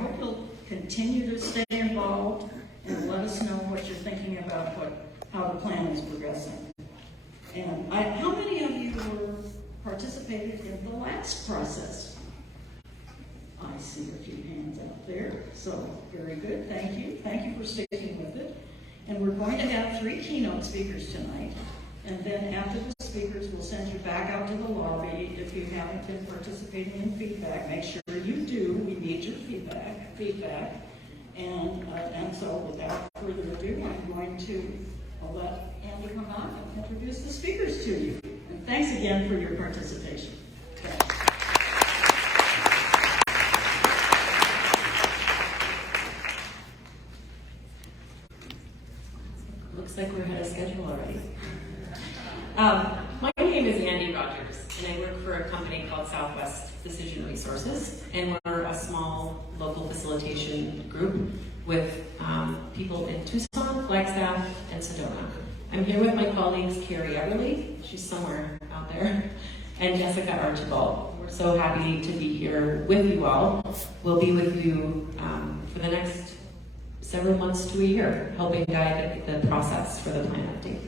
hope you'll continue to stay involved and let us know what you're thinking about how the plan is progressing. And how many of you participated in the last process? I see a few hands out there, so very good, thank you. Thank you for sticking with it. And we're going to have 3 keynote speakers tonight, and then after the speakers, we'll send you back out to the lobby. If you haven't been participating in feedback, make sure you do. We need your feedback. And so without further ado, I'm going to let Andy come on and introduce the speakers to you. And thanks again for your participation. Thanks. Looks like we're ahead of schedule already. My name is Andy Rogers, and I work for a company called Southwest Decision Resources, and we're a small local facilitation group with people in Tucson, Flagstaff, and Sedona. I'm here with my colleagues Carrie Everly, she's somewhere out there, and Jessica Archibald. We're so happy to be here with you all. We'll be with you for the next several months to a year, helping guide the process for the plan update.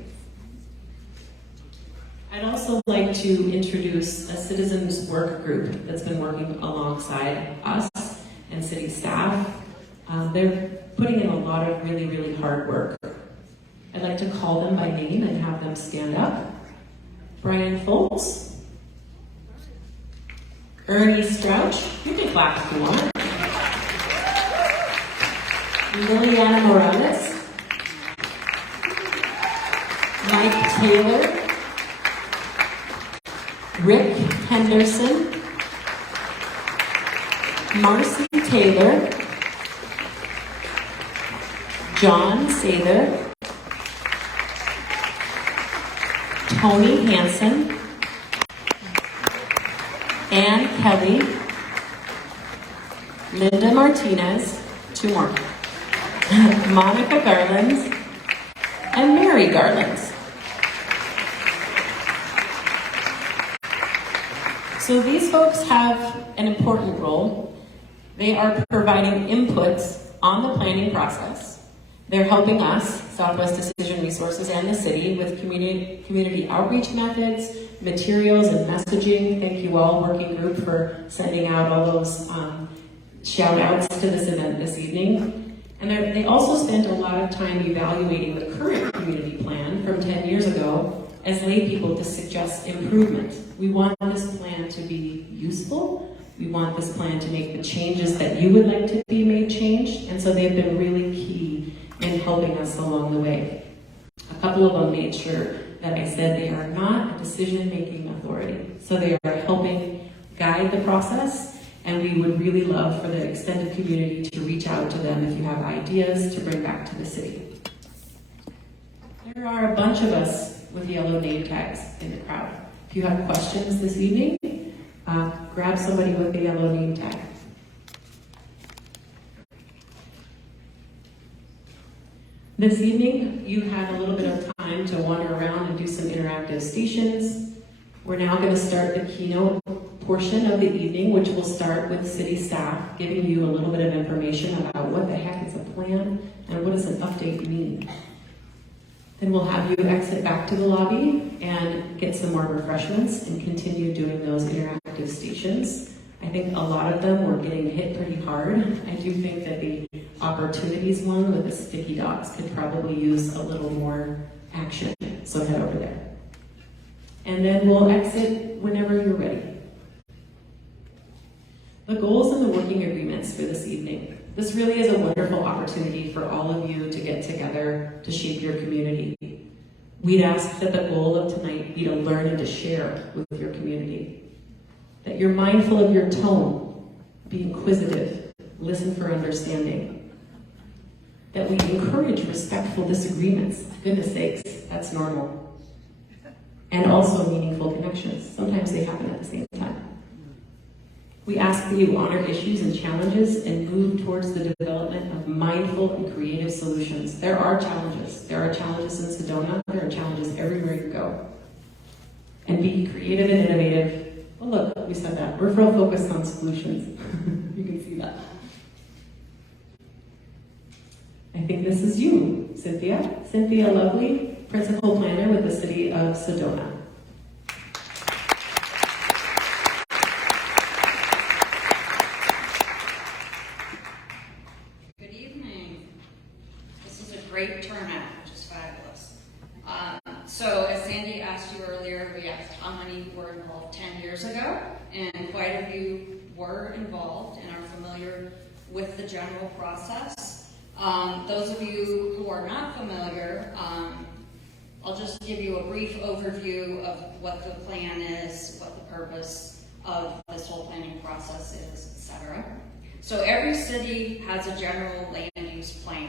I'd also like to introduce a citizens work group that's been working alongside us and city staff. They're putting in a lot of really, really hard work. I'd like to call them by name and have them stand up. Brian Foltz, Ernie Strouch, you can clap if you want. Liliana Morales, Mike Taylor, Rick Henderson, Marcy Taylor, John Sather, Tony Hansen, Ann Kelly, Linda Martinez, 2 more, Monica Garlands, and Mary Garlands. So these folks have an important role. They are providing inputs on the planning process. They're helping us, Southwest Decision Resources, and the city with community outreach methods, materials, and messaging. Thank you all, working group, for sending out all those shout outs to this event this evening. And they also spent a lot of time evaluating the current community plan from 10 years ago as lay people to suggest improvement. We want this plan to be useful. We want this plan to make the changes that you would like to be made changed. And so they've been really key in helping us along the way. A couple of them made sure that I said they are not a decision-making authority. So they are helping guide the process, and we would really love for the extended community to reach out to them if you have ideas to bring back to the city. There are a bunch of us with yellow name tags in the crowd. If you have questions this evening, grab somebody with a yellow name tag. This evening, you had a little bit of time to wander around and do some interactive stations. We're now going to start the keynote portion of the evening, which will start with city staff giving you a little bit of information about what the heck is a plan and what does an update mean. Then we'll have you exit back to the lobby and get some more refreshments and continue doing those interactive stations. I think a lot of them were getting hit pretty hard. I do think that the opportunities one with the sticky dots could probably use a little more action, so head over there. And then we'll exit whenever you're ready. The goals and the working agreements for this evening. This really is a wonderful opportunity for all of you to get together to shape your community. We'd ask that the goal of tonight be to learn and to share with your community. That you're mindful of your tone, be inquisitive, listen for understanding. That we encourage respectful disagreements. Goodness sakes, that's normal. And also meaningful connections. Sometimes they happen at the same time. We ask that you honor issues and challenges and move towards the development of mindful and creative solutions. There are challenges. There are challenges in Sedona. There are challenges everywhere you go. And be creative and innovative. Oh look, we said that. We're real focused on solutions. You can see that. think this is you, Cynthia. Cynthia Lovely, Principal Planner with the City of Sedona. Good evening. This is a great turnout, which is fabulous. So as Sandy asked you earlier, we asked how many were involved 10 years ago, and quite a few were involved and are familiar with the general process. Those of you who are not familiar, I'll just give you a brief overview of what the plan is, what the purpose of this whole planning process is, etc. So every city has a general land use plan.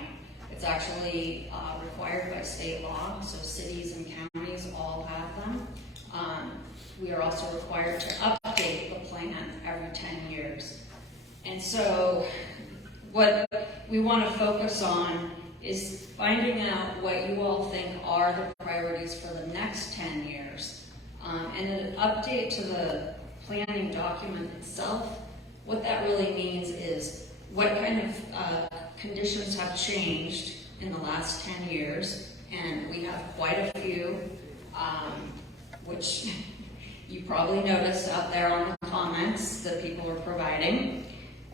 It's actually required by state law, so cities and counties all have them. We are also required to update the plan every 10 years. And so what we want to focus on is finding out what you all think are the priorities for the next 10 years. And an update to the planning document itself, what that really means is what kind of conditions have changed in the last 10 years, and we have quite a few, which you probably noticed out there on the comments that people are providing.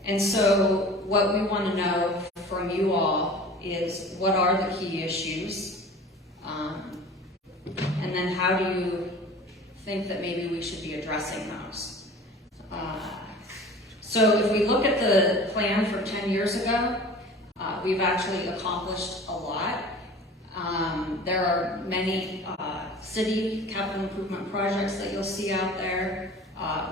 And so what we want to know from you all is what are the key issues, and then how do you think that maybe we should be addressing those. So if we look at the plan from 10 years ago, we've actually accomplished a lot. There are many city capital improvement projects that you'll see out there.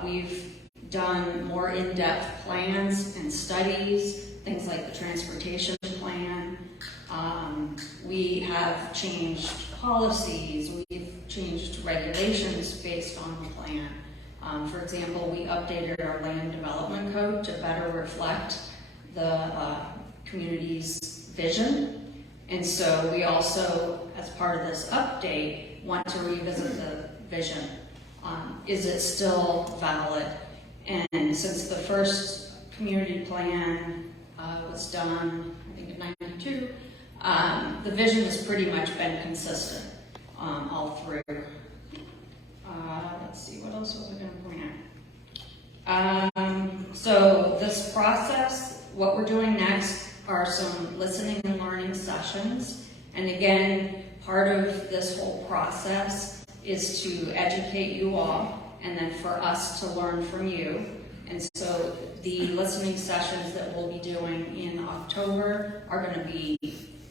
We've done more in-depth plans and studies, things like the transportation plan. We have changed policies, we've changed regulations based on the plan. For example, we updated our land development code to better reflect the community's vision. And so we also, as part of this update, want to revisit the vision. Is it still valid? And since the first community plan was done, I think in '92, the vision has pretty much been consistent all through. Let's see, what else was I going to point out? So this process, what we're doing next are some listening and learning sessions. And again, part of this whole process is to educate you all and then for us to learn from you. And so the listening sessions that we'll be doing in October are going to be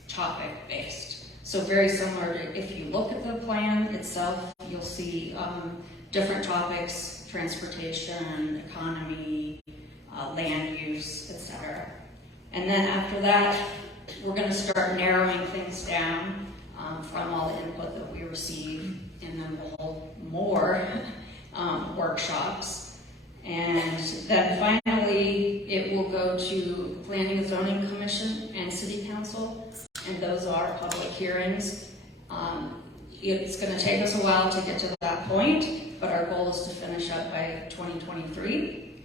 topic-based. So very similar to if you look at the plan itself, you'll see different topics: transportation, economy, land use, etc. And then after that, we're going to start narrowing things down from all the input that we receive, and then we'll hold more workshops. And then finally, it will go to Planning and Zoning Commission and City Council, and those are public hearings. It's going to take us a while to get to that point, but our goal is to finish up by 2023.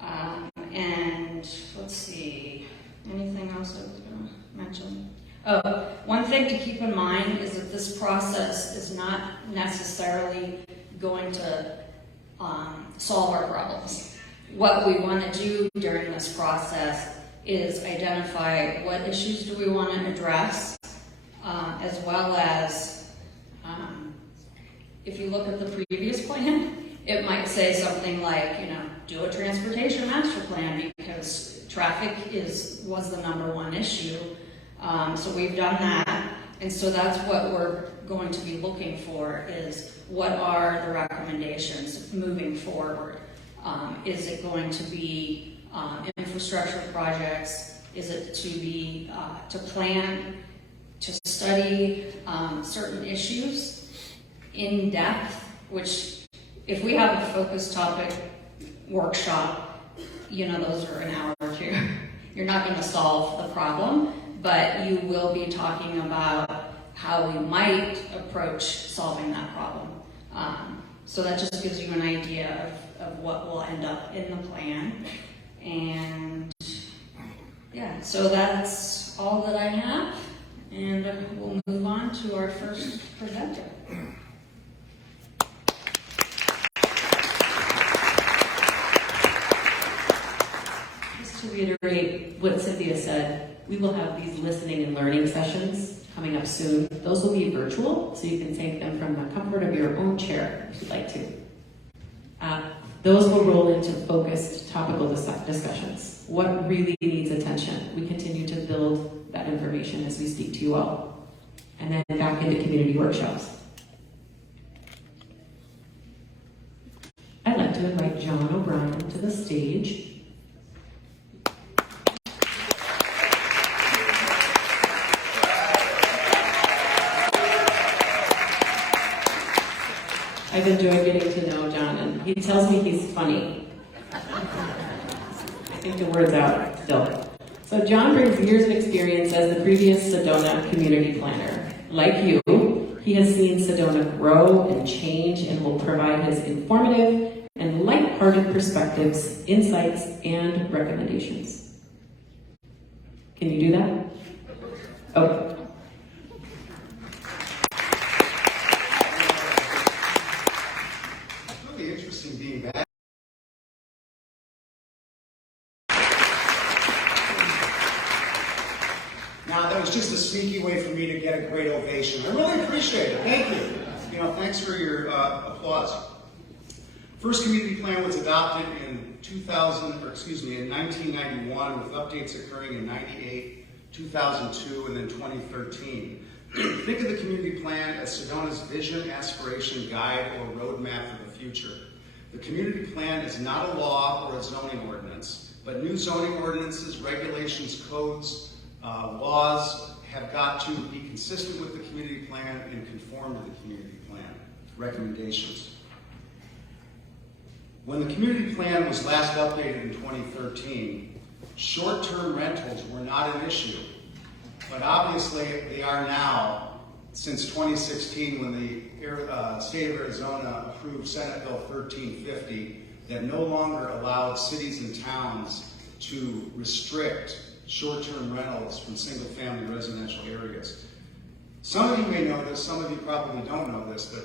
And let's see, anything else I was going to mention? Oh, one thing to keep in mind is that this process is not necessarily going to solve our problems. What we want to do during this process is identify what issues do we want to address, as well as if you look at the previous plan, it might say something like, do a transportation master plan because traffic was the #1 issue. So we've done that, and so that's what we're going to be looking for is what are the recommendations moving forward. Is it going to be infrastructure projects? Is it to be to plan, to study certain issues in depth, which if we have a focus topic workshop, those are an hour or two. You're not going to solve the problem, but you will be talking about how we might approach solving that problem. So that just gives you an idea of what will end up in the plan. And yeah, so that's That's all that I have, and we'll move on to our first presenter. Just to reiterate what Cynthia said, we will have these listening and learning sessions coming up soon. Those will be virtual, so you can take them from the comfort of your own chair if you'd like to. Those will roll into focused topical discussions. What really needs attention? We continue to build that information as we speak to you all. And then back into community workshops. I'd like to invite John O'Brien to the stage. I've enjoyed getting to know John, and he tells me he's funny. I think the word's out still. So John brings years of experience as the previous Sedona community planner. Like you, he has seen Sedona grow and change and will provide his informative and light-hearted perspectives, insights, and recommendations. Can you do that? Okay. Being back. Now, that was just a sneaky way for me to get a great ovation. I really appreciate it. Thank you. Thanks for your applause. First community plan was adopted in 1991, with updates occurring in 98, 2002, and then 2013. Think of the community plan as Sedona's vision, aspiration, guide, or roadmap for the future. The community plan is not a law or a zoning ordinance, but new zoning ordinances, regulations, codes, laws have got to be consistent with the community plan and conform to the community plan recommendations. When the community plan was last updated in 2013, short-term rentals were not an issue, but obviously they are now, since 2016, when the state of Arizona approved Senate Bill 1350 that no longer allowed cities and towns to restrict short-term rentals from single-family residential areas. Some of you may know this, some of you probably don't know this, but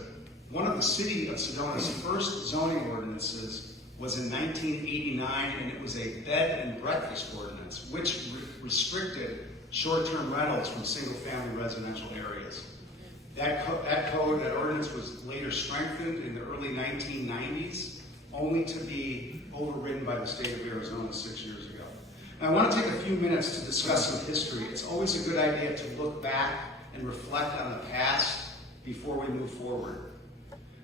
one of the city of Sedona's first zoning ordinances was in 1989, and it was a bed and breakfast ordinance, which restricted short-term rentals from single-family residential areas. That ordinance was later strengthened in the early 1990s, only to be overridden by the state of Arizona 6 years ago. Now, I want to take a few minutes to discuss some history. It's always a good idea to look back and reflect on the past before we move forward.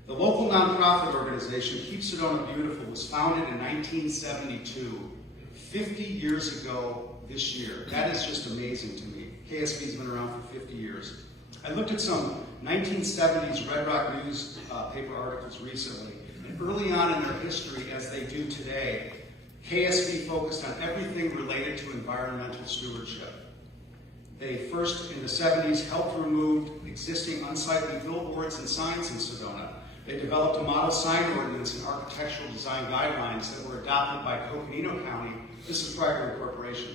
The local nonprofit organization Keep Sedona Beautiful was founded in 1972, 50 years ago this year. That is just amazing to me. KSB's been around for 50 years. I looked at some 1970s Red Rock newspaper articles recently, and early on in their history, as they do today, KSB focused on everything related to environmental stewardship. They first, in the 70s, helped remove existing unsightly billboards and signs in Sedona. They developed a model sign ordinance and architectural design guidelines that were adopted by Coconino County. This is prior to incorporation.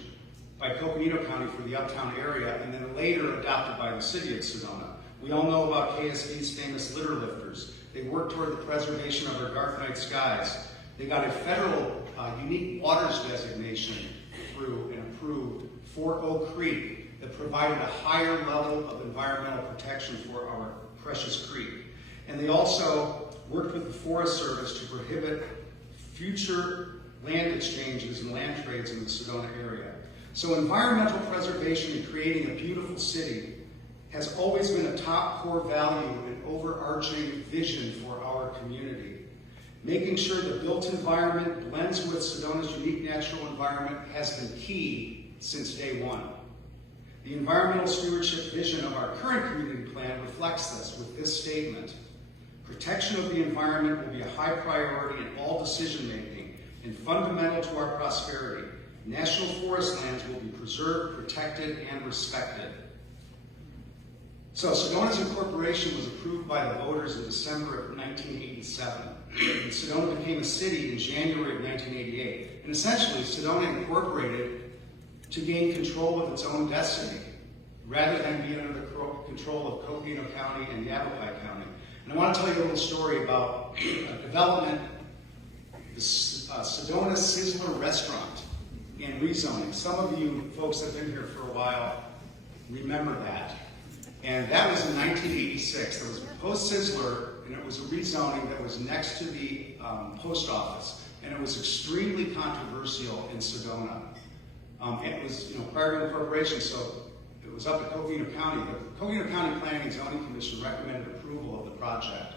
By Coconino County for the uptown area, and then later adopted by the city of Sedona. We all know about KSB's famous litter lifters. They worked toward the preservation of our dark night skies. They got a federal unique waters designation through an approved Fort Oak Creek that provided a higher level of environmental protection for our precious creek. And they also worked with the Forest Service to prohibit future land exchanges and land trades in the Sedona area. So environmental preservation and creating a beautiful city has always been a top core value and overarching vision for our community. Making sure the built environment blends with Sedona's unique natural environment has been key since day one. The environmental stewardship vision of our current community plan reflects this with this statement: protection of the environment will be a high priority in all decision making and fundamental to our prosperity. National forest lands will be preserved, protected, and respected. So Sedona's incorporation was approved by the voters in December of 1987. And Sedona became a city in January of 1988. And essentially, Sedona incorporated to gain control of its own destiny, rather than be under the control of Covina County and Yavapai County. And I want to tell you a little story about a development, the Sedona Sizzler Restaurant and rezoning. Some of you folks that have been here for a while remember that. And that was in 1986. There was a post Sizzler, and it was a rezoning that was next to the post office. And it was extremely controversial in Sedona. It was, prior to incorporation, so it was up at Covina County. The Covina County Planning and Zoning Commission recommended approval of the project.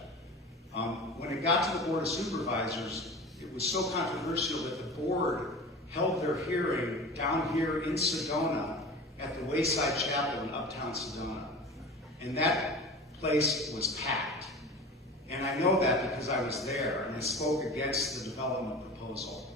When it got to the Board of Supervisors, it was so controversial that the board held their hearing down here in Sedona at the Wayside Chapel in Uptown Sedona. And that place was packed. And I know that because I was there and I spoke against the development proposal.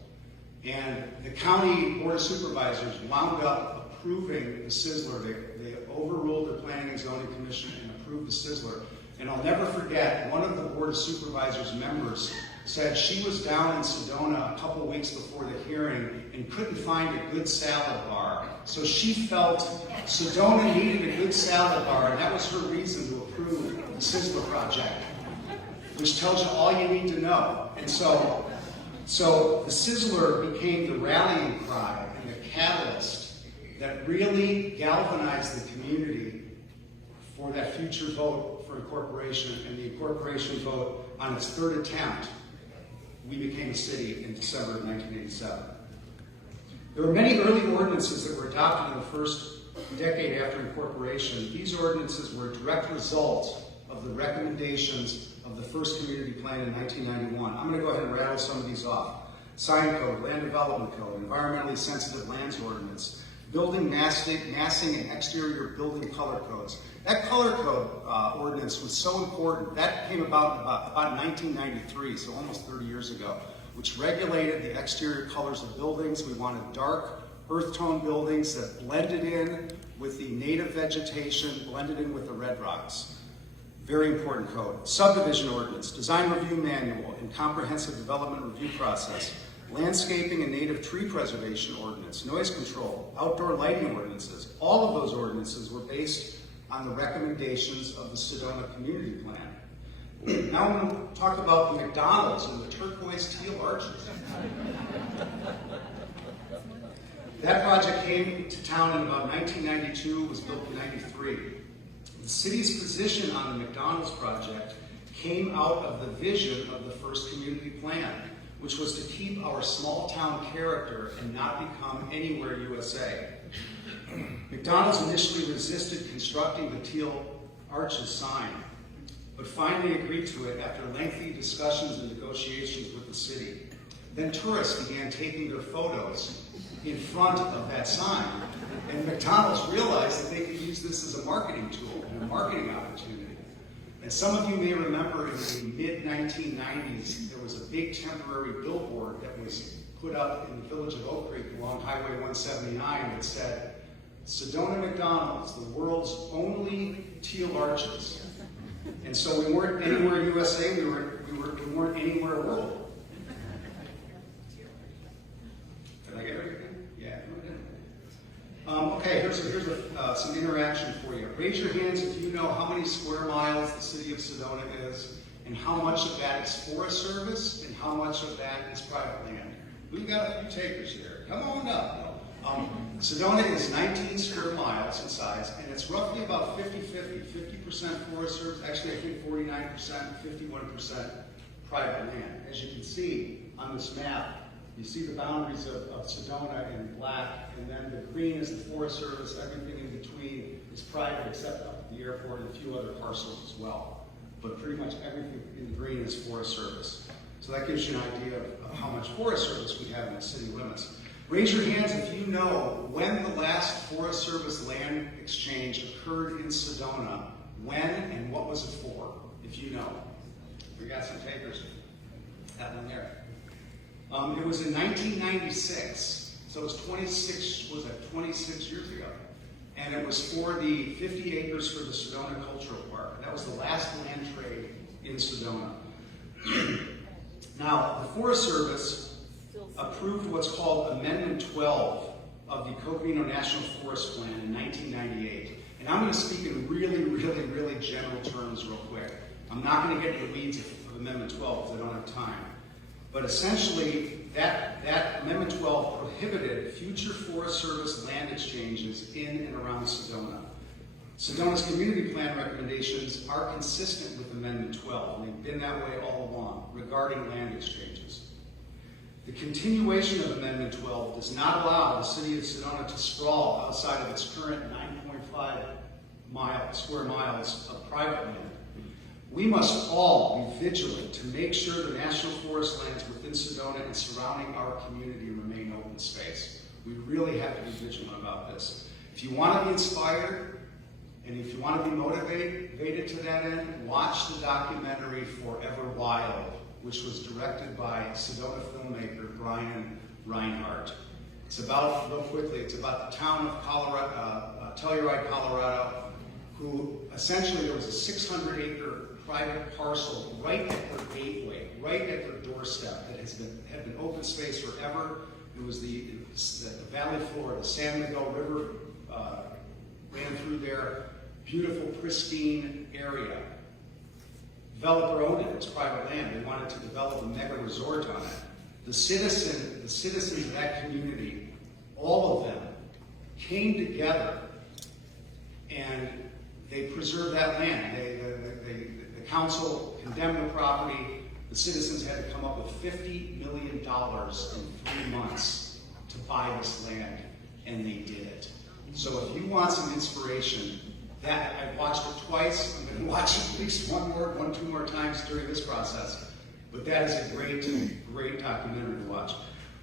And the county board of supervisors wound up approving the Sizzler. They overruled the Planning and Zoning Commission and approved the Sizzler. And I'll never forget, one of the board of supervisors members said she was down in Sedona a couple weeks before the hearing and couldn't find a good salad bar. So she felt Sedona needed a good salad bar, and that was her reason to approve the Sizzler project, which tells you all you need to know. And so the Sizzler became the rallying cry and the catalyst that really galvanized the community for that future vote for incorporation, and the incorporation vote on its third attempt. We became a city in December of 1987. There were many early ordinances that were adopted in the first decade after incorporation. These ordinances were a direct result of the recommendations of the first community plan in 1991. I'm going to go ahead and rattle some of these off. Sign code, land development code, environmentally sensitive lands ordinance, building massing and exterior building color codes. That color code ordinance was so important. That came about 1993, so almost 30 years ago, which regulated the exterior colors of buildings. We wanted dark earth tone buildings that blended in with the native vegetation, blended in with the red rocks. Very important code. Subdivision ordinance, design review manual, and comprehensive development review process. Landscaping and native tree preservation ordinance, noise control, outdoor lighting ordinances. All of those ordinances were based on the recommendations of the Sedona Community Plan. Now I'm going to talk about the McDonald's and the turquoise teal arches. That project came to town in about 1992, was built in 93. The city's position on the McDonald's project came out of the vision of the first community plan, which was to keep our small town character and not become Anywhere USA. McDonald's initially resisted constructing the teal arches sign, but finally agreed to it after lengthy discussions and negotiations with the city. Then tourists began taking their photos in front of that sign, and McDonald's realized that they could use this as a marketing tool and a marketing opportunity. And some of you may remember in the mid-1990s, there was a big temporary billboard that was put up in the village of Oak Creek along Highway 179 that said, Sedona McDonald's, the world's only teal arches. And so we weren't Anywhere USA, we weren't Anywhere World. Did I get everything? Yeah. Okay, here's some interaction for you. Raise your hands if you know how many square miles the city of Sedona is, and how much of that is Forest Service, and how much of that is private land. We've got a few takers here. Come on up. Sedona is 19 square miles in size, and it's roughly about 50-50. 50% Forest Service, actually I think 49%, 51% private land. As you can see on this map, you see the boundaries of Sedona in black, and then the green is the Forest Service. Everything in between is private except up at the airport and a few other parcels as well. But pretty much everything in the green is Forest Service. So that gives you an idea of how much Forest Service we have in the city limits. Raise your hands if you know when the last Forest Service land exchange occurred in Sedona, when and what was it for, if you know. We got some takers. That one there. It was in 1996, so it was 26 years ago. And it was for the 50 acres for the Sedona Cultural Park. That was the last land trade in Sedona. Now, the Forest Service approved what's called Amendment 12 of the Covino National Forest Plan in 1998. And I'm going to speak in really general terms real quick. I'm not going to get into the weeds of Amendment 12 because I don't have time. But essentially, that Amendment 12 prohibited future Forest Service land exchanges in and around Sedona. Sedona's community plan recommendations are consistent with Amendment 12, and they've been that way all along regarding land exchanges. The continuation of Amendment 12 does not allow the city of Sedona to sprawl outside of its current 9.5 square miles of private land. We must all be vigilant to make sure the national forest lands within Sedona and surrounding our community remain open space. We really have to be vigilant about this. If you want to be inspired, and if you want to be motivated to that end, watch the documentary Forever Wild, which was directed by Sedona filmmaker Brian Reinhardt. It's about, real quickly, it's about the town of Telluride, Colorado, who essentially there was a 600-acre private parcel right at their gateway, right at their doorstep that had been open space forever. It was the valley floor, the San Miguel River ran through there. Beautiful, pristine area. Developer owned it, it's private land. They wanted to develop a mega resort on it. The citizens of that community, all of them, came together and they preserved that land. The council condemned the property. The citizens had to come up with $50 million in 3 months to buy this land, and they did it. So if you want some inspiration, I've watched it twice. I'm going to watch it at least two more times during this process. But that is a great documentary to watch.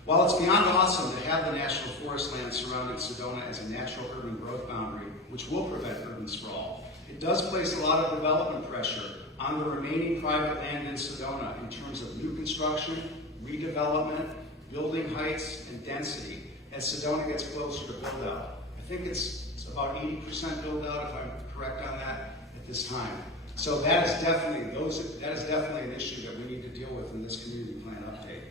While it's beyond awesome to have the national forest land surrounding Sedona as a natural urban growth boundary, which will prevent urban sprawl, it does place a lot of development pressure on the remaining private land in Sedona in terms of new construction, redevelopment, building heights, and density as Sedona gets closer to build out. I think it's about 80% build out, if I'm correct on that, at this time. So that is definitely an issue that we need to deal with in this community plan update.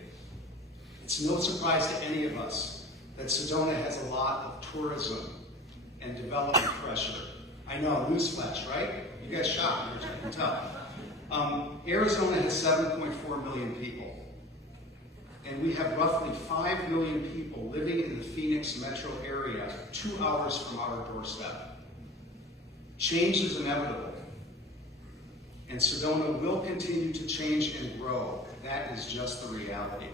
It's no surprise to any of us that Sedona has a lot of tourism and development pressure. I know, newsflash, right? You guys shocked, I can tell. Arizona has 7.4 million people. And we have roughly 5 million people living in the Phoenix metro area 2 hours from our doorstep. Change is inevitable. And Sedona will continue to change and grow. That is just the reality.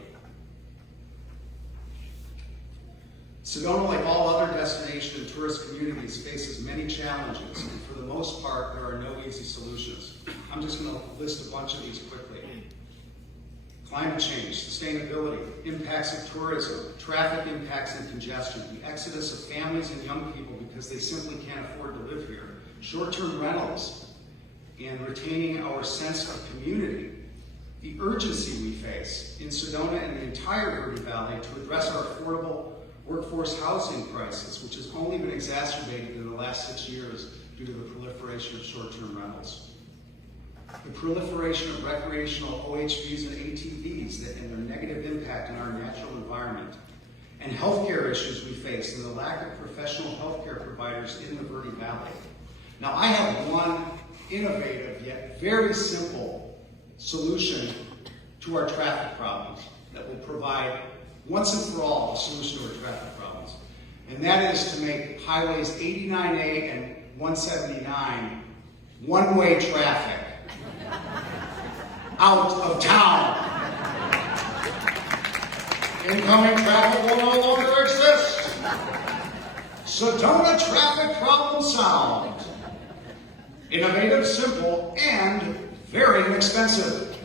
Sedona, like all other destination and tourist communities, faces many challenges, and for the most part, there are no easy solutions. I'm just going to list a bunch of these quickly. Climate change, sustainability, impacts of tourism, traffic impacts and congestion, the exodus of families and young people because they simply can't afford to live here, short-term rentals, and retaining our sense of community, the urgency we face in Sedona and the entire Verde Valley to address our affordable workforce housing crisis, which has only been exacerbated in the last 6 years due to the proliferation of short-term rentals. The proliferation of recreational OHVs and ATVs and their negative impact on our natural environment, and healthcare issues we face and the lack of professional healthcare providers in the Verde Valley. Now, I have one innovative yet very simple solution to our traffic problems that will provide once and for all a solution to our traffic problems. And that is to make highways 89A and 179 one-way traffic out of town. Incoming traffic will no longer exist. Sedona traffic problem solved. Innovative, simple, and very inexpensive.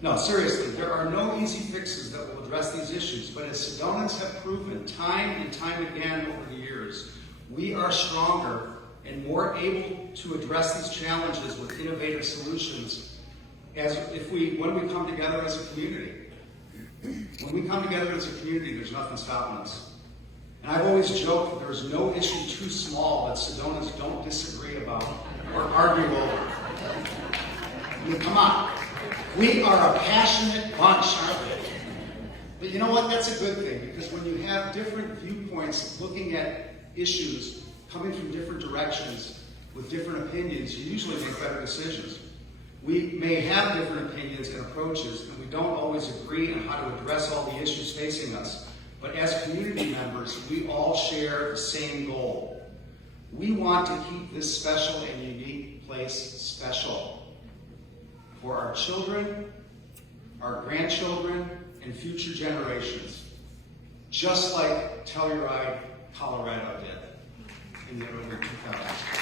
No, seriously, there are no easy fixes that will address these issues, but as Sedonans have proven time and time again over the years, we are stronger and more able to address these challenges with innovative solutions when we come together as a community. When we come together as a community, there's nothing stopping us. And I've always joked that there's no issue too small that Sedonans don't disagree about or argue over. I mean, come on. We are a passionate bunch, aren't we? But you know what? That's a good thing, because when you have different viewpoints looking at issues coming from different directions with different opinions, you usually make better decisions. We may have different opinions and approaches, and we don't always agree on how to address all the issues facing us. But as community members, we all share the same goal. We want to keep this special and unique place special for our children, our grandchildren, and future generations, just like Telluride, Colorado did in the early 2000s.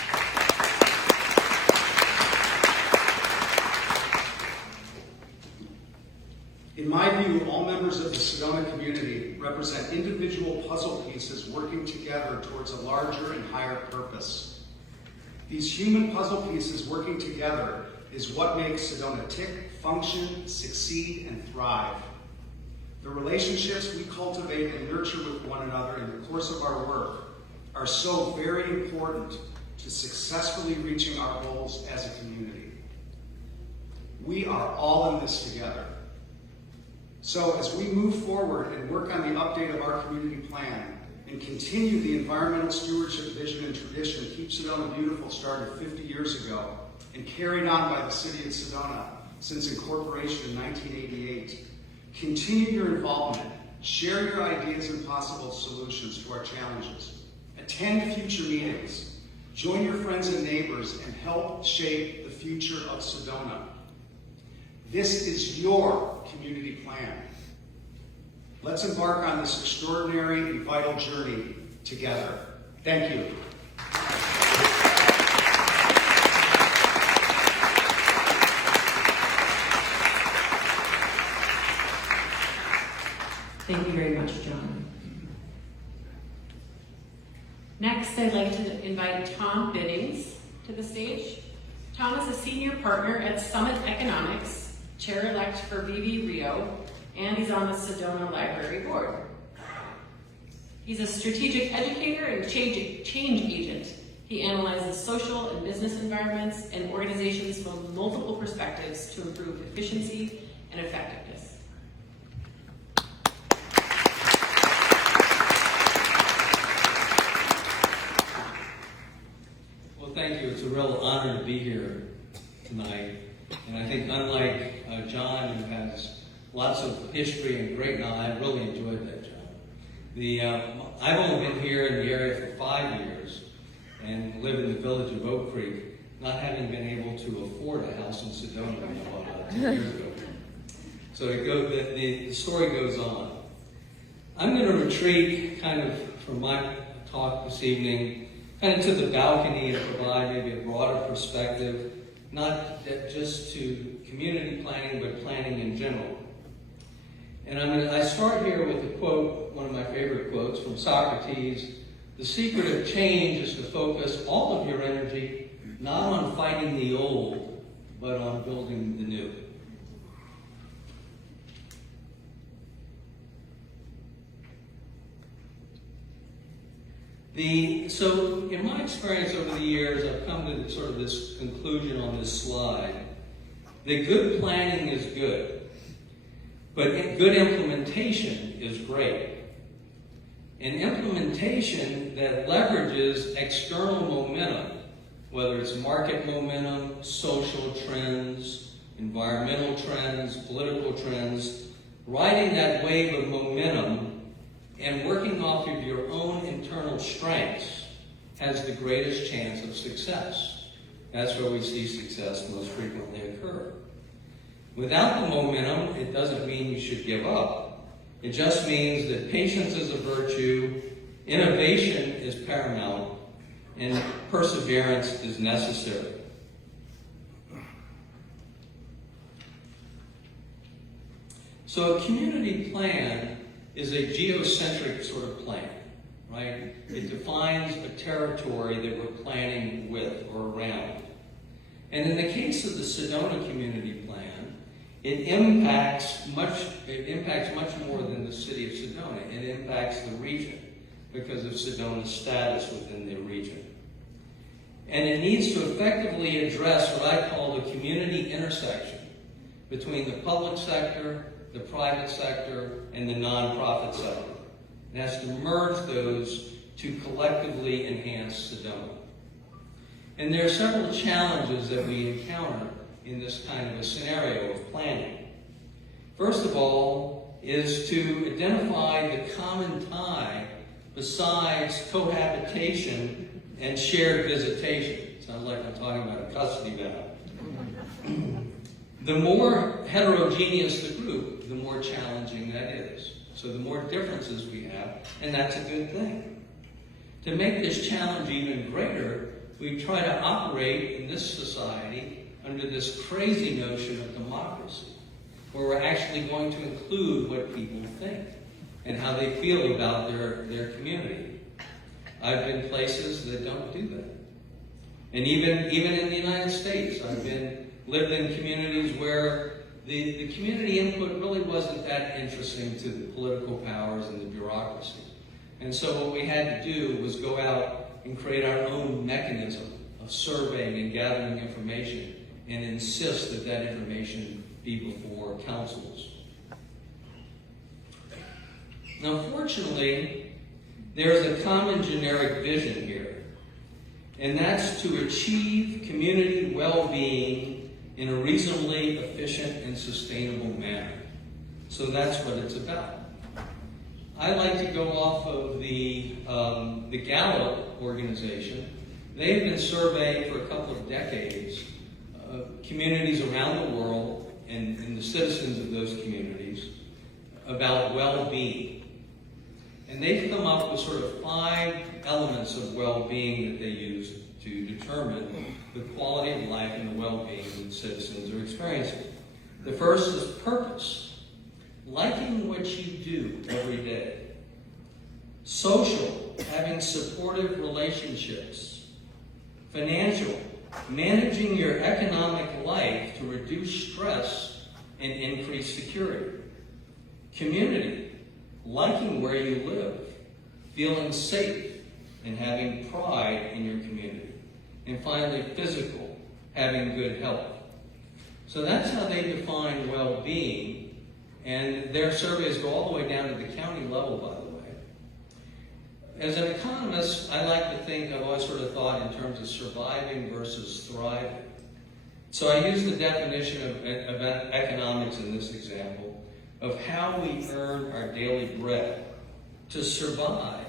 In my view, all members of the Sedona community represent individual puzzle pieces working together towards a larger and higher purpose. These human puzzle pieces working together is what makes Sedona tick, function, succeed, and thrive. The relationships we cultivate and nurture with one another in the course of our work are so very important to successfully reaching our goals as a community. We are all in this together. So as we move forward and work on the update of our community plan and continue the environmental stewardship vision and tradition Keep Sedona Beautiful started 50 years ago and carried on by the city of Sedona since incorporation in 1988, continue your involvement, share your ideas and possible solutions to our challenges, attend future meetings, join your friends and neighbors, and help shape the future of Sedona. This is your community plan. Let's embark on this extraordinary and vital journey together. Thank you. Thank you very much, John. Next, I'd like to invite Tom Binnings to the stage. Tom is a senior partner at Summit Economics, chair-elect for BB Rio, and he's on the Sedona Library Board. He's a strategic educator and change agent. He analyzes social and business environments and organizations from multiple perspectives to improve efficiency and effectiveness. Well, thank you. It's a real honor to be here tonight. And I think unlike John, who has lots of history and great knowledge, I really enjoyed that, John. I've only been here in the area for 5 years and live in the village of Oak Creek, not having been able to afford a house in Sedona about 2 years ago. So the story goes on. I'm going to retreat kind of from my talk this evening kind of to the balcony and provide maybe a broader perspective, not just to community planning, but planning in general. And I start here with a quote, one of my favorite quotes from Socrates: "The secret of change is to focus all of your energy not on fighting the old, but on building the new." So in my experience over the years, I've come to sort of this conclusion on this slide that good planning is good, but good implementation is great. And implementation that leverages external momentum, whether it's market momentum, social trends, environmental trends, political trends, riding that wave of momentum and working off of your own internal strengths has the greatest chance of success. That's where we see success most frequently occur. Without the momentum, it doesn't mean you should give up. It just means that patience is a virtue, innovation is paramount, and perseverance is necessary. So a community plan is a geocentric sort of plan, right? It defines a territory that we're planning with or around. And in the case of the Sedona Community Plan, it impacts much more than the city of Sedona. It impacts the region because of Sedona's status within the region. And it needs to effectively address what I call the community intersection between the public sector, the private sector, and the nonprofit sector. It has to merge those to collectively enhance Sedona. And there are several challenges that we encounter in this kind of a scenario of planning. First of all is to identify the common tie besides cohabitation and shared visitation. Sounds like I'm talking about a custody battle. The more heterogeneous the group, the more challenging that is. So the more differences we have, and that's a good thing. To make this challenge even greater, we try to operate in this society under this crazy notion of democracy, where we're actually going to include what people think and how they feel about their community. I've been places that don't do that. And even in the United States, I've lived in communities where the community input really wasn't that interesting to the political powers and the bureaucracy. And so what we had to do was go out and create our own mechanism of surveying and gathering information and insist that that information be before councils. Now, fortunately, there's a common generic vision here, and that's to achieve community well-being in a reasonably efficient and sustainable manner. So that's what it's about. I like to go off of the Gallup organization. They've been surveying for a couple of decades communities around the world and the citizens of those communities about well-being. And they've come up with sort of 5 elements of well-being that they use to determine the quality of life and the well-being that citizens are experiencing. The first is purpose, liking what you do every day. Social, having supportive relationships. Financial, managing your economic life to reduce stress and increase security. Community, liking where you live, feeling safe, and having pride in your community. And finally, physical, having good health. So that's how they define well-being, and their surveys go all the way down to the county level, by the way. As an economist, I like to think, I've always sort of thought in terms of surviving versus thriving. So I use the definition of economics in this example of how we earn our daily bread to survive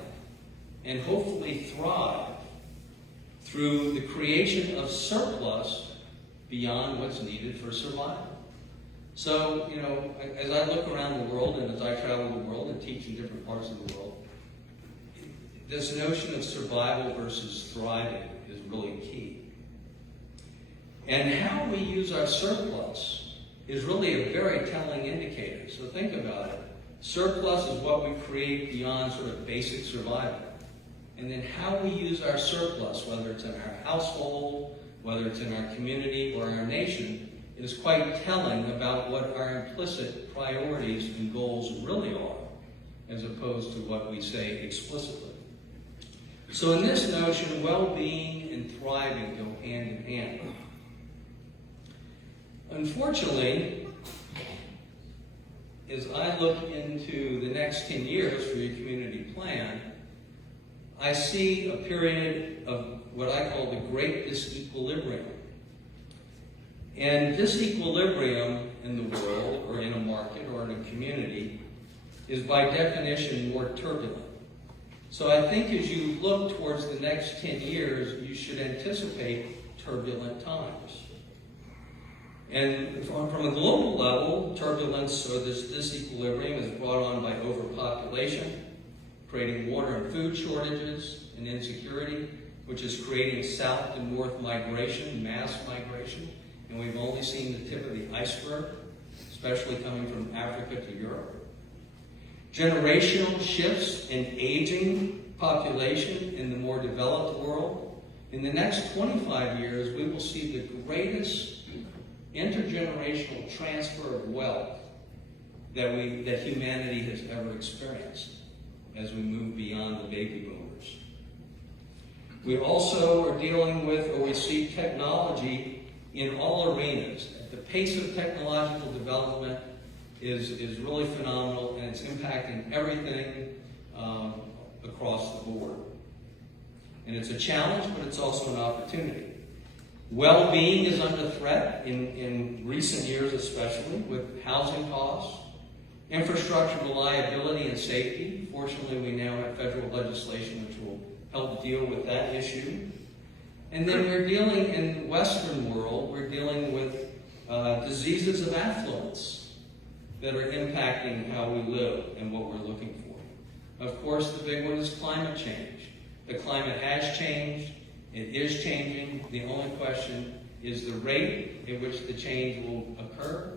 and hopefully thrive through the creation of surplus beyond what's needed for survival. So, as I look around the world and as I travel the world and teach in different parts of the world, this notion of survival versus thriving is really key. And how we use our surplus is really a very telling indicator. So think about it. Surplus is what we create beyond sort of basic survival. And then how we use our surplus, whether it's in our household, whether it's in our community or our nation, is quite telling about what our implicit priorities and goals really are, as opposed to what we say explicitly. So in this notion, well-being and thriving go hand in hand. Unfortunately, as I look into the next 10 years for your community plan, I see a period of what I call the great disequilibrium. And disequilibrium in the world, or in a market, or in a community, is by definition more turbulent. So I think as you look towards the next 10 years, you should anticipate turbulent times. And from a global level, turbulence, or this disequilibrium, is brought on by overpopulation, creating water and food shortages and insecurity, which is creating south to north migration, mass migration. And we've only seen the tip of the iceberg, especially coming from Africa to Europe. Generational shifts in aging population in the more developed world. In the next 25 years, we will see the greatest intergenerational transfer of wealth that humanity has ever experienced as we move beyond the baby boomers. We also are dealing with, or we see technology in all arenas. At the pace of technological development, is really phenomenal, and it's impacting everything across the board. And it's a challenge, but it's also an opportunity. Well-being is under threat in recent years, especially with housing costs, infrastructure reliability and safety. Fortunately, we now have federal legislation which will help deal with that issue. And then we're dealing, in the Western world, we're dealing with diseases of affluence that are impacting how we live and what we're looking for. Of course, the big one is climate change. The climate has changed. It is changing. The only question is the rate at which the change will occur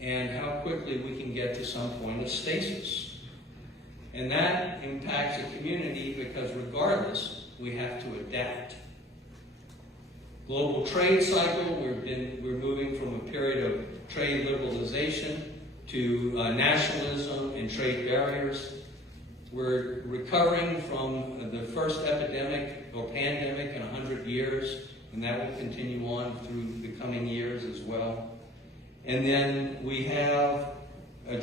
and how quickly we can get to some point of stasis. And that impacts the community because regardless, we have to adapt. Global trade cycle, we're moving from a period of trade liberalization to nationalism and trade barriers. We're recovering from the first epidemic or pandemic in 100 years, and that will continue on through the coming years as well. And then we have a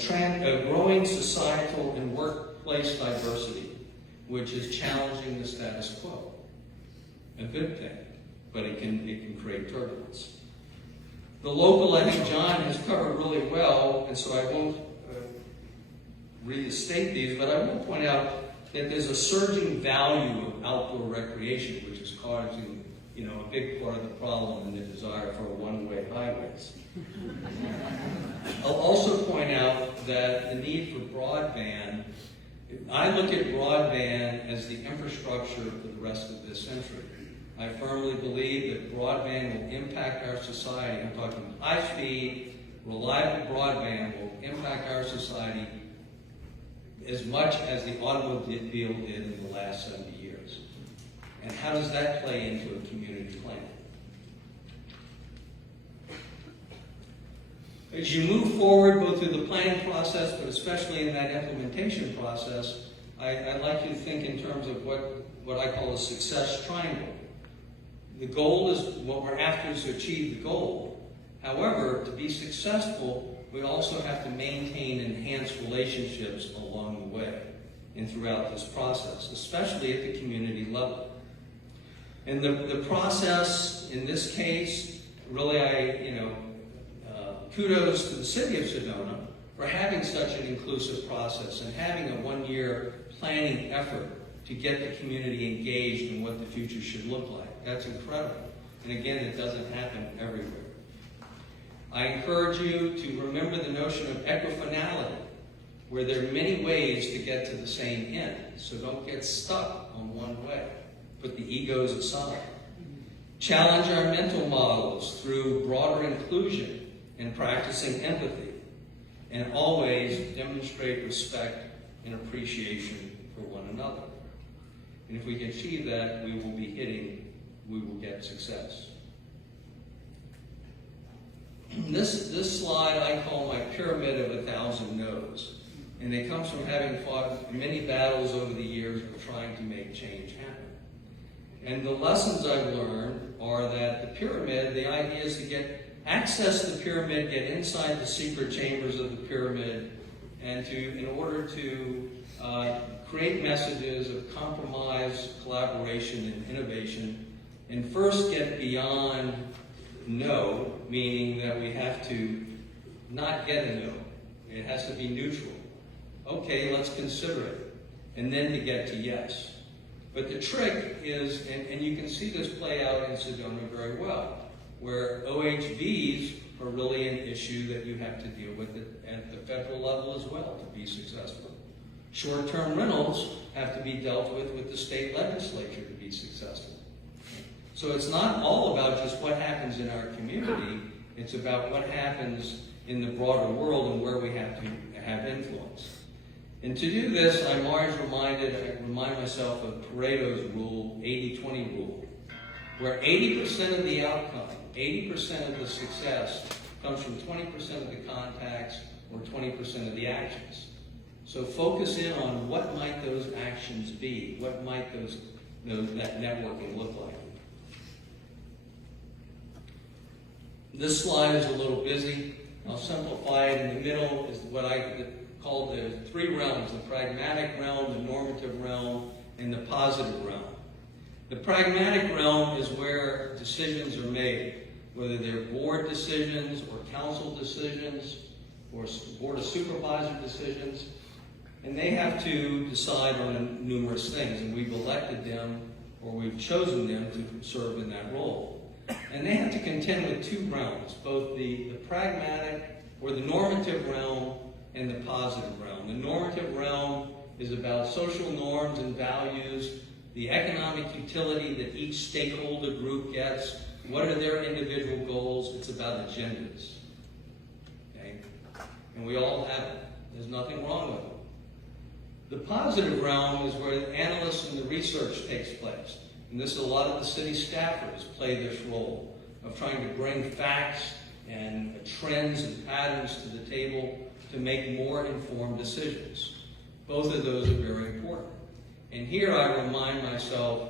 growing societal and workplace diversity, which is challenging the status quo. A good thing, but it can create turbulence. The local, I think John has covered really well, and so I won't restate these, but I will point out that there's a surging value of outdoor recreation, which is causing, a big part of the problem and the desire for one-way highways. I'll also point out that the need for broadband, I look at broadband as the infrastructure for the rest of this century. I firmly believe that broadband will impact our society. I'm talking high-speed, reliable broadband will impact our society as much as the automobile did in the last 70 years. And how does that play into a community plan? As you move forward, both through the planning process, but especially in that implementation process, I'd like you to think in terms of what I call a success triangle. The goal is, what we're after is to achieve the goal. However, to be successful, we also have to maintain enhanced relationships along the way and throughout this process, especially at the community level. And the process, in this case, really kudos to the city of Sedona for having such an inclusive process and having a one-year planning effort to get the community engaged in what the future should look like. That's incredible. And again, it doesn't happen everywhere. I encourage you to remember the notion of equifinality, where there are many ways to get to the same end. So don't get stuck on one way. Put the egos aside. Challenge our mental models through broader inclusion and practicing empathy. And always demonstrate respect and appreciation for one another. And if we can achieve that, we will get success. This slide I call my pyramid of 1,000 no's. And it comes from having fought many battles over the years of trying to make change happen. And the lessons I've learned are that the pyramid, the idea is to get access to the pyramid, get inside the secret chambers of the pyramid, and in order to create messages of compromise, collaboration, and innovation, and first get beyond no, meaning that we have to not get a no. It has to be neutral. Okay, let's consider it. And then to get to yes. But the trick is, and you can see this play out in Sedona very well, where OHVs are really an issue that you have to deal with at the federal level as well to be successful. Short-term rentals have to be dealt with the state legislature to be successful. So it's not all about just what happens in our community, it's about what happens in the broader world and where we have to have influence. And to do this, I'm always remind myself of Pareto's rule, 80-20 rule, where 80% of the outcome, 80% of the success comes from 20% of the contacts or 20% of the actions. So focus in on what might those actions be, what might that networking look like. This slide is a little busy. I'll simplify it. In the middle is what I call the three realms: the pragmatic realm, the normative realm, and the positive realm. The pragmatic realm is where decisions are made, whether they're board decisions or council decisions or board of supervisor decisions, and they have to decide on numerous things, and we've elected them or we've chosen them to serve in that role. And they have to contend with two realms, both the pragmatic or the normative realm and the positive realm. The normative realm is about social norms and values, the economic utility that each stakeholder group gets, what are their individual goals. It's about agendas. Okay? And we all have it. There's nothing wrong with it. The positive realm is where the analysts and the research takes place. And this is a lot of the city staffers play this role of trying to bring facts and trends and patterns to the table to make more informed decisions. Both of those are very important. And here I remind myself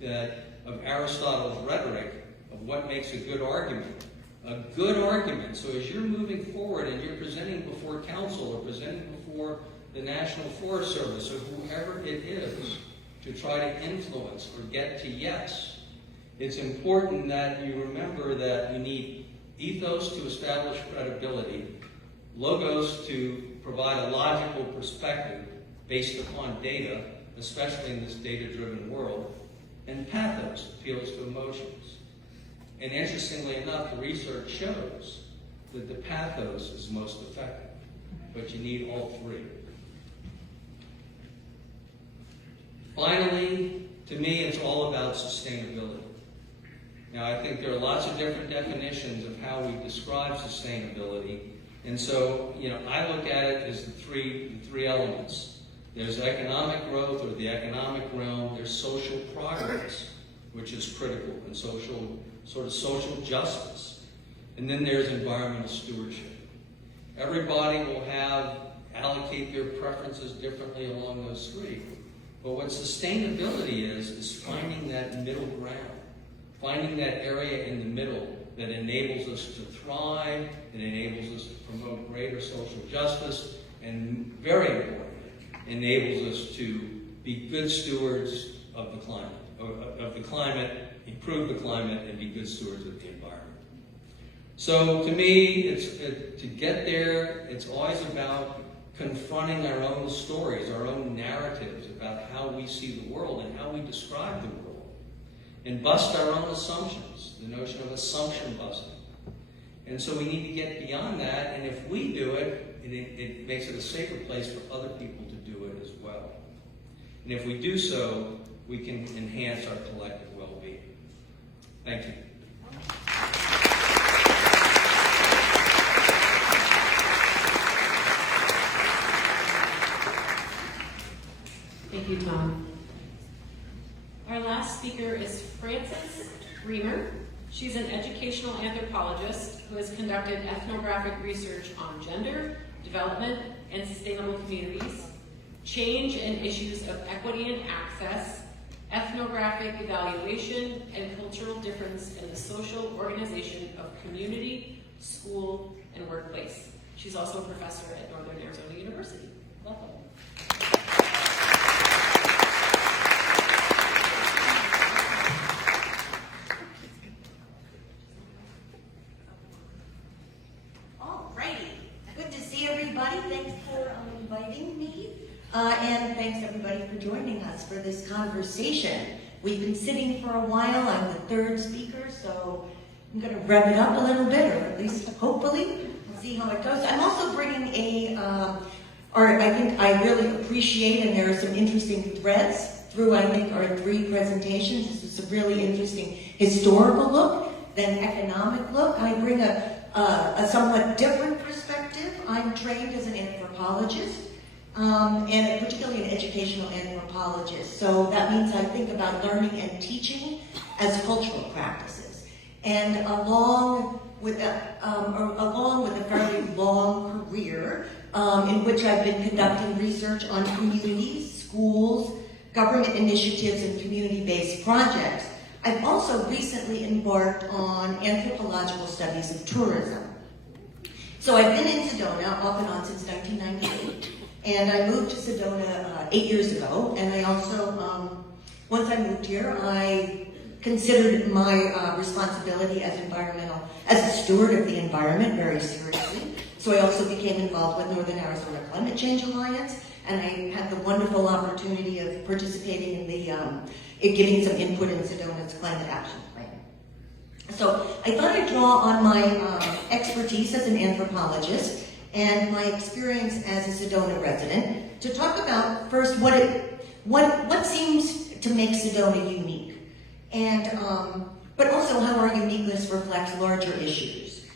that of Aristotle's rhetoric of what makes a good argument. A good argument, so as you're moving forward and you're presenting before council or presenting before the National Forest Service or whoever it is to try to influence or get to yes, it's important that you remember that you need ethos to establish credibility, logos to provide a logical perspective based upon data, especially in this data-driven world, and pathos appeals to emotions. And interestingly enough, the research shows that the pathos is most effective, but you need all three. Finally, to me, it's all about sustainability. Now, I think there are lots of different definitions of how we describe sustainability, and so, I look at it as the three elements. There's economic growth, or the economic realm. There's social progress, which is critical, and social justice. And then there's environmental stewardship. Everybody will allocate their preferences differently along those three. But what sustainability is finding that middle ground, finding that area in the middle that enables us to thrive, that enables us to promote greater social justice, and very importantly, enables us to be good stewards of the climate, improve the climate, and be good stewards of the environment. So to me, to get there, it's always about confronting our own stories, our own narratives about how we see the world and how we describe the world, and bust our own assumptions, the notion of assumption busting. And so we need to get beyond that, and if we do it, it makes it a safer place for other people to do it as well. And if we do so, we can enhance our collective well-being. Thank you. Thank you, Tom. Our last speaker is Frances Riemer. She's an educational anthropologist who has conducted ethnographic research on gender, development, and sustainable communities, change and issues of equity and access, ethnographic evaluation, and cultural difference in the social organization of community, school, and workplace. She's also a professor at Northern Arizona University. Welcome. Thanks for inviting me, and thanks everybody for joining us for this conversation. We've been sitting for a while. I'm the third speaker, so I'm going to rev it up a little bit, or at least hopefully. We'll see how it goes. I'm also bringing I think I really appreciate, and there are some interesting threads through, I think, our three presentations. This is a really interesting historical look, then economic look. I bring a somewhat different perspective. I'm trained as an anthropologist, and particularly an educational anthropologist. So that means I think about learning and teaching as cultural practices. And along with a fairly long career in which I've been conducting research on communities, schools, government initiatives, and community-based projects, I've also recently embarked on anthropological studies of tourism. So I've been in Sedona off and on since 1998, and I moved to Sedona 8 years ago, and I also, once I moved here, I considered my responsibility as a steward of the environment very seriously. So I also became involved with Northern Arizona Climate Change Alliance, and I had the wonderful opportunity of participating in in giving some input in Sedona's climate action plan. So I thought I'd draw on my expertise as an anthropologist and my experience as a Sedona resident to talk about first what seems to make Sedona unique, and but also how our uniqueness reflects larger issues.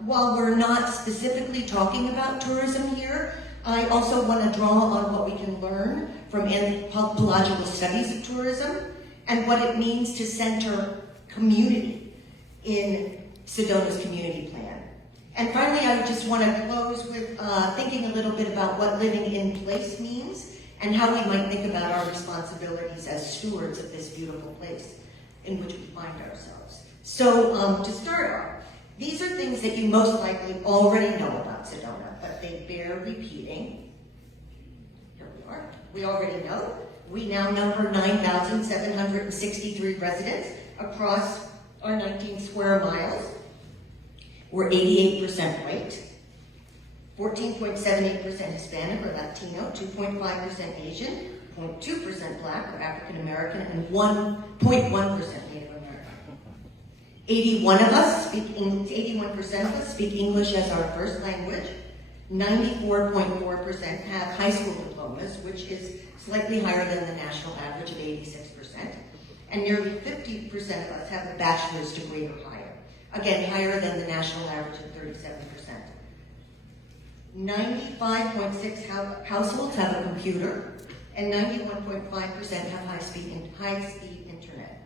While we're not specifically talking about tourism here, I also want to draw on what we can learn from anthropological studies of tourism and what it means to center community in Sedona's community plan. And finally, I just want to close with thinking a little bit about what living in place means and how we might think about our responsibilities as stewards of this beautiful place in which we find ourselves. So to start off, these are things that you most likely already know about Sedona, but they bear repeating. Here we are. We already know. We now number 9,763 residents across our 19 square miles. We're 88% white, 14.78% Hispanic or Latino, 2.5% Asian, 0.2% Black or African American, and 1.1% Native American. 81% of us speak English as our first language. 94.4% have high school diplomas, which is slightly higher than the national average of 86%. And nearly 50% of us have a bachelor's degree or higher. Again, higher than the national average of 37%. 95.6% households have a computer, and 91.5% have high-speed internet.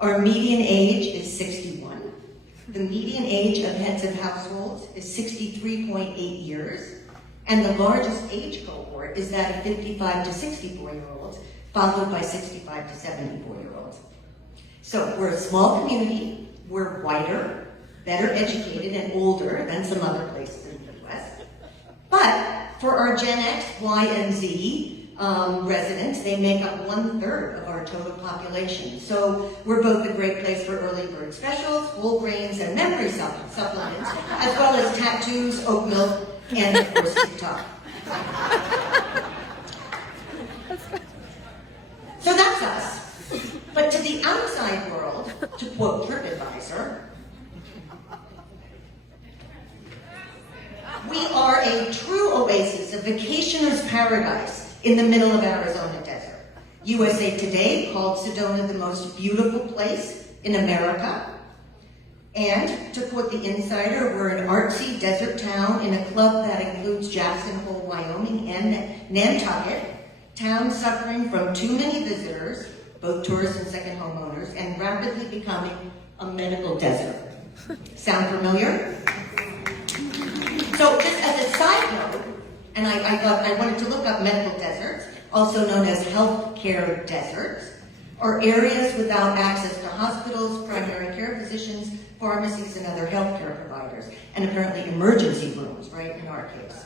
Our median age is 61. The median age of heads of households is 63.8 years, and the largest age cohort is that of 55 to 64-year-olds, followed by 65 to 74-year-olds. So we're a small community, we're whiter, better educated, and older than some other places in the Midwest. But for our Gen X, Y, and Z residents, they make up 1/3 of our total population. So we're both a great place for early bird specials, whole grains, and memory supplements, as well as tattoos, oat milk, and of course TikTok. So that's us. But to the outside world, to quote TripAdvisor, we are a true oasis, a vacationer's paradise in the middle of Arizona desert. USA Today called Sedona the most beautiful place in America. And to quote the Insider, we're an artsy desert town in a club that includes Jackson Hole, Wyoming, and Nantucket, towns suffering from too many visitors, both tourists and second homeowners, and rapidly becoming a medical desert. Sound familiar? So just as a side note, and I thought I wanted to look up medical deserts, also known as healthcare deserts, or areas without access to hospitals, primary care physicians, pharmacies, and other healthcare providers, and apparently emergency rooms, right, in our case.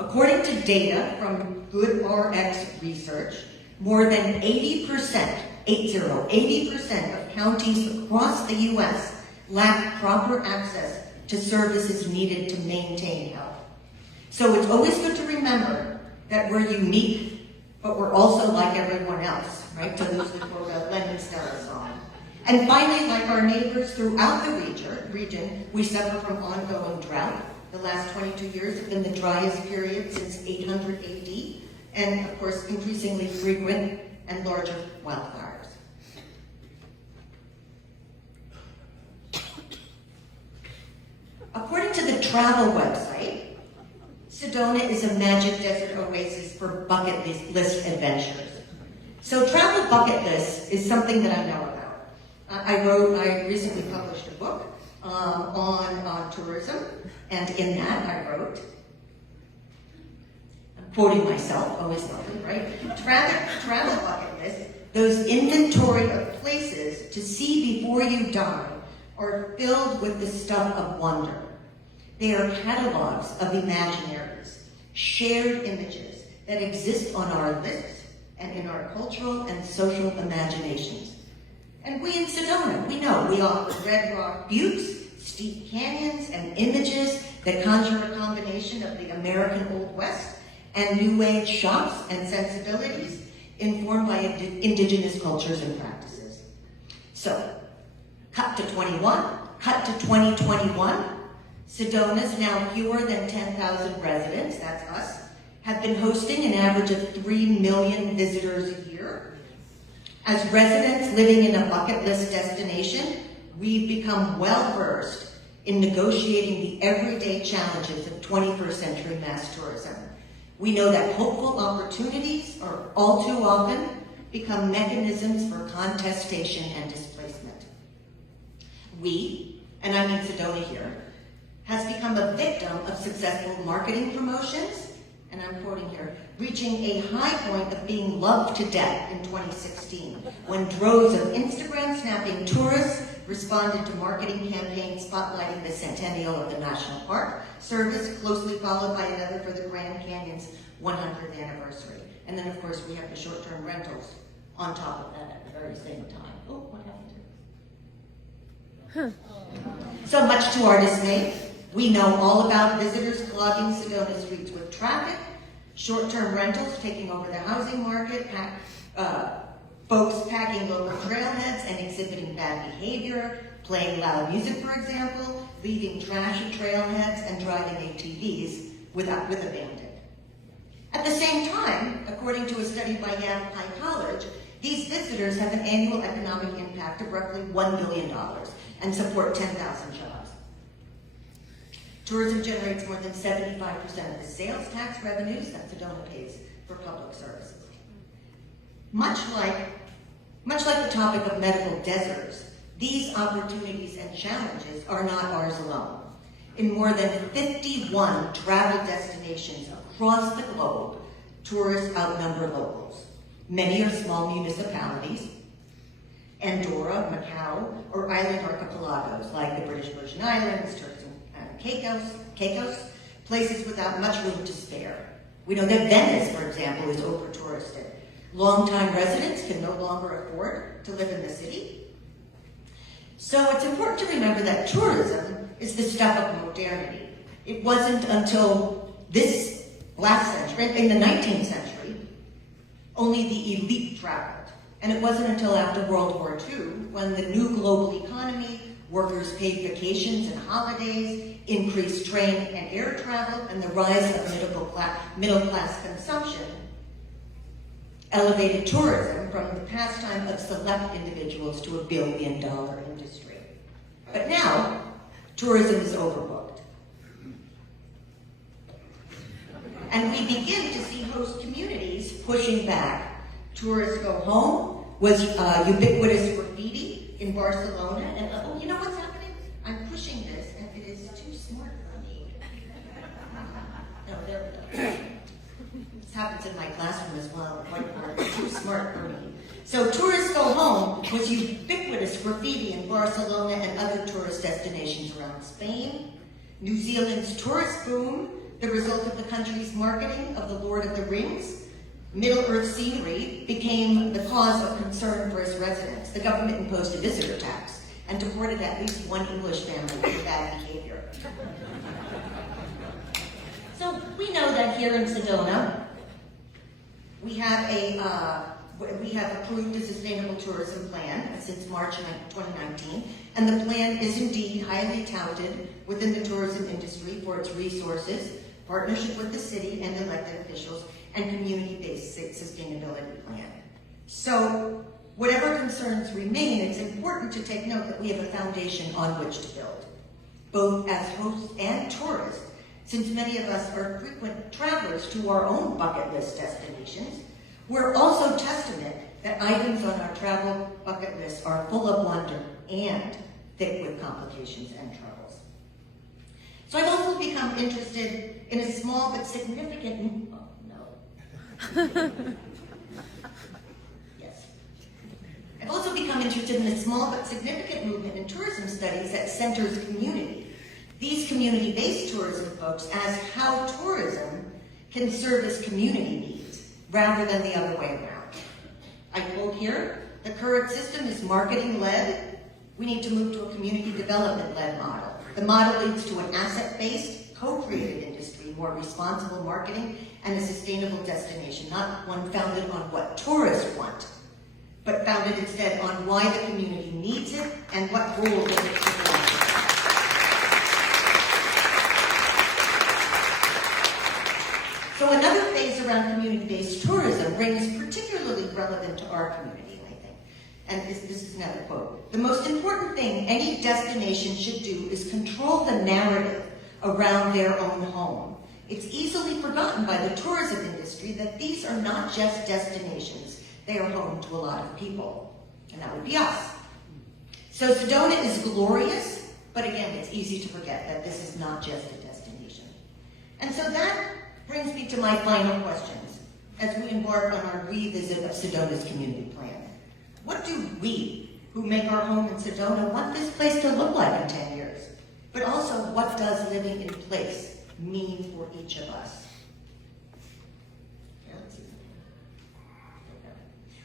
According to data from GoodRx Research, more than 80% of counties across the U.S. lack proper access to services needed to maintain health. So it's always good to remember that we're unique, but we're also like everyone else, right? To lose the quote of Lennon Stella song. And finally, like our neighbors throughout the region, we suffer from ongoing drought. The last 22 years have been the driest period since 800 AD, and of course, increasingly frequent and larger wildfires. According to the travel website, Sedona is a magic desert oasis for bucket list adventures. So travel bucket list is something that I know about. I recently published a book on tourism, and in that I wrote, I'm quoting myself, always lovely, right? Travel bucket list, those inventory of places to see before you die, are filled with the stuff of wonder. They are catalogs of imaginaries, shared images that exist on our lips and in our cultural and social imaginations. And we in Sedona, we know we offer red rock buttes, steep canyons, and images that conjure a combination of the American Old West and New Age shops and sensibilities informed by indigenous cultures and practices. So, cut to 2021, Sedona's now fewer than 10,000 residents, that's us, have been hosting an average of 3 million visitors a year. As residents living in a bucket list destination, we've become well-versed in negotiating the everyday challenges of 21st century mass tourism. We know that hopeful opportunities are all too often become mechanisms for contestation and displacement. We, and I mean Sedona here, has become a victim of successful marketing promotions, and I'm quoting here, reaching a high point of being loved to death in 2016, when droves of Instagram-snapping tourists responded to marketing campaigns spotlighting the centennial of the National Park Service, closely followed by another for the Grand Canyon's 100th anniversary. And then, of course, we have the short-term rentals on top of that at the very same time. Oh, what happened to it? So much to our dismay, we know all about visitors clogging Sedona streets with traffic, short-term rentals taking over the housing market, folks packing local trailheads and exhibiting bad behavior, playing loud music, for example, leaving trash at trailheads, and driving ATVs with abandon. At the same time, according to a study by Yavapai College, these visitors have an annual economic impact of roughly $1 billion and support 10,000 jobs. Tourism generates more than 75% of the sales tax revenues that Sedona pays for public services. Much like the topic of medical deserts, these opportunities and challenges are not ours alone. In more than 51 travel destinations across the globe, tourists outnumber locals. Many are small municipalities, Andorra, Macau, or island archipelagos like the British Virgin Islands, Turks and Caicos, places without much room to spare. We know that Venice, for example, is over-touristed. Longtime residents can no longer afford to live in the city. So it's important to remember that tourism is the stuff of modernity. It wasn't until this last century, in the 19th century, only the elite traveled. And it wasn't until after World War II, when the new global economy, workers paid vacations and holidays, increased train and air travel, and the rise of middle-class consumption, elevated tourism from the pastime of select individuals to $1 billion industry. But now, tourism is overbooked. And we begin to see host communities pushing back. Tourists go home was ubiquitous graffiti in Barcelona. And oh, you know what's happening? I'm pushing this, and it is too smart for me. No, there we go. This happens in my classroom as well. Whiteboard, it's too smart for me. So tourists go home was ubiquitous graffiti in Barcelona and other tourist destinations around Spain. New Zealand's tourist boom, the result of the country's marketing of the Lord of the Rings, Middle-earth scenery, became the cause of concern for its residents. The government imposed a visitor tax and deported at least one English family for bad behavior. So we know that here in Sedona, we have approved a sustainable tourism plan since March 2019, and the plan is indeed highly touted within the tourism industry for its resources, partnership with the city and elected officials, and community-based sustainability plan. So, whatever concerns remain, it's important to take note that we have a foundation on which to build, both as hosts and tourists, since many of us are frequent travelers to our own bucket list destinations. We're also testament that items on our travel bucket list are full of wonder and thick with complications and troubles. So I've also become interested in a small but significant, yes. I've also become interested in a small but significant movement in tourism studies that centers community. these community-based tourism folks as how tourism can service community needs rather than the other way around. I quote here, the current system is marketing-led. We need to move to a community development-led model. The model leads to an asset-based, co-created industry, more responsible marketing, and a sustainable destination, not one founded on what tourists want, but founded instead on why the community needs it and what role does it play. So another phase around community-based tourism rings particularly relevant to our community, I think. And this is another quote. The most important thing any destination should do is control the narrative around their own home. It's easily forgotten by the tourism industry that these are not just destinations. They are home to a lot of people. And that would be us. So Sedona is glorious, but again, it's easy to forget that this is not just a destination. And so that brings me to my final questions as we embark on our revisit of Sedona's community plan. What do we, who make our home in Sedona, want this place to look like in 10 years? But also, what does living in place mean for each of us?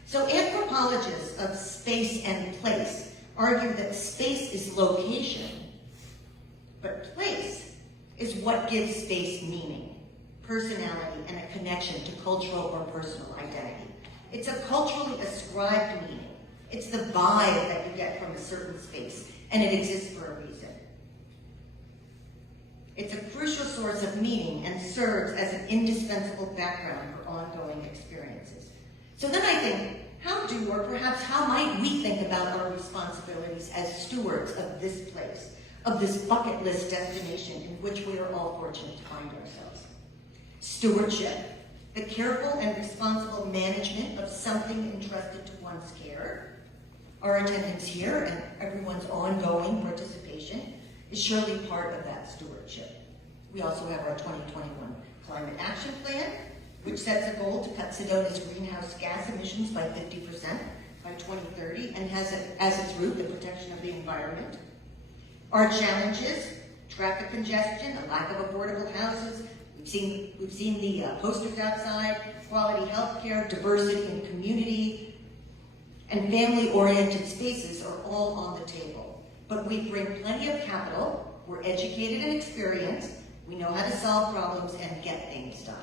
So anthropologists of space and place argue that space is location, but place is what gives space meaning, personality, and a connection to cultural or personal identity. It's a culturally ascribed meaning. It's the vibe that you get from a certain space, and it exists for a reason. It's a crucial source of meaning and serves as an indispensable background for ongoing experiences. So then I think, how do, or perhaps how might we think about our responsibilities as stewards of this place, of this bucket list destination in which we are all fortunate to find ourselves? Stewardship, the careful and responsible management of something entrusted to one's care. Our attendance here and everyone's ongoing participation is surely part of that stewardship. We also have our 2021 Climate Action Plan, which sets a goal to cut Sedona's greenhouse gas emissions by 50% by 2030 and has as its root the protection of the environment. Our challenges, traffic congestion, a lack of affordable houses, we've seen the posters outside, quality health care, diversity in community, and family-oriented spaces are all on the table. But we bring plenty of capital, we're educated and experienced, we know how to solve problems and get things done.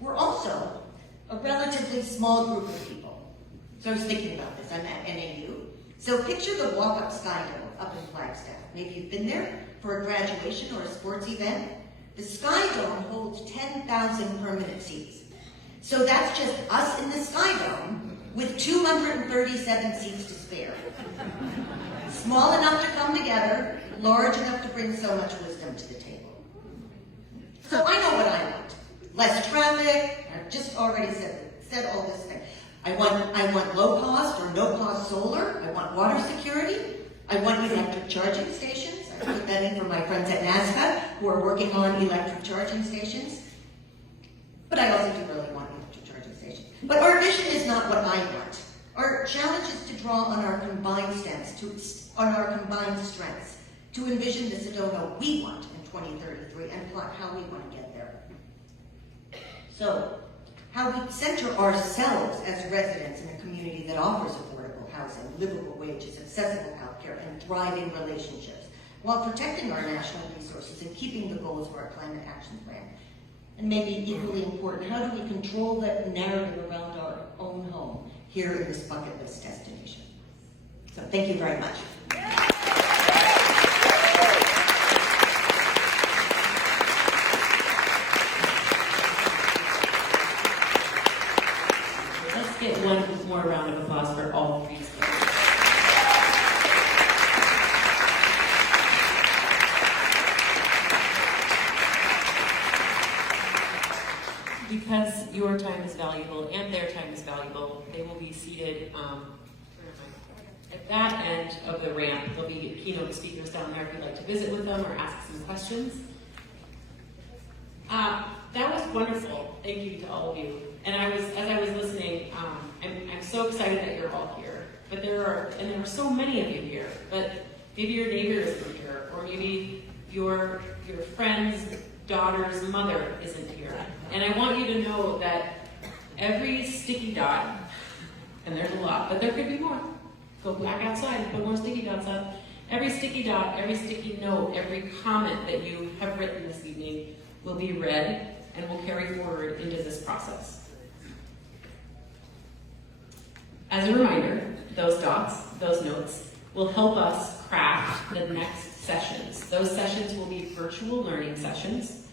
We're also a relatively small group of people. So I was thinking about this, I'm at NAU. So picture the walk-up Sky Dome up in Flagstaff. Maybe you've been there for a graduation or a sports event. The Sky Dome holds 10,000 permanent seats. So that's just us in the Sky Dome with 237 seats to spare. Small enough to come together, large enough to bring so much wisdom to the table. So I know what I want. Less traffic, I've just already said all this thing. I want low cost or no cost solar. I want water security. I want electric charging stations. I put that in for my friends at NASCA who are working on electric charging stations. But I also do really want electric charging stations. But our vision is not what I want. Our challenge is to draw on our combined strengths, to envision the Sedona we want in 2033 and plot how we want to get there. So, how we center ourselves as residents in a community that offers affordable housing, livable wages, accessible healthcare, and thriving relationships, while protecting our national resources and keeping the goals of our climate action plan. And maybe equally important, how do we control that narrative around our own home here in this bucket list destination? So thank you very much. Let's get one more round of applause for all three speakers. Because your time is valuable and their time is valuable, they will be seated at that end of the ramp. There'll be keynote speakers down there if you'd like to visit with them or ask some questions. That was wonderful. Thank you to all of you. And as I was listening, I'm so excited that you're all here. But there are so many of you here. But Maybe your neighbor isn't here, or maybe your friend's daughter's mother isn't here. And I want you to know that every sticky dot, and there's a lot, but there could be more. Go back outside and put more sticky dots up. Every sticky dot, every sticky note, every comment that you have written this evening will be read and will carry forward into this process. As a reminder, those dots, those notes, will help us craft the next sessions. Those sessions will be virtual learning sessions.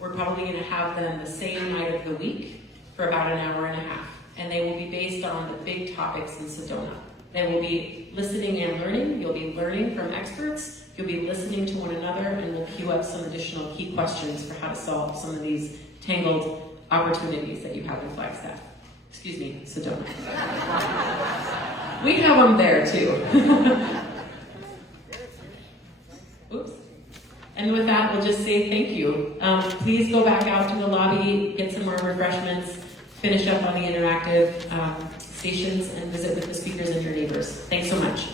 We're probably going to have them the same night of the week for about an hour and a half, and they will be based on the big topics in Sedona. They will be listening and learning. You'll be learning from experts. You'll be listening to one another, and we'll queue up some additional key questions for how to solve some of these tangled opportunities that you have in Flagstaff. Excuse me, Sedona. We have them there too. Oops. And with that, we'll just say thank you. Please go back out to the lobby, get some more refreshments, finish up on the interactive stations, and visit with the speakers and your neighbors. Thanks so much.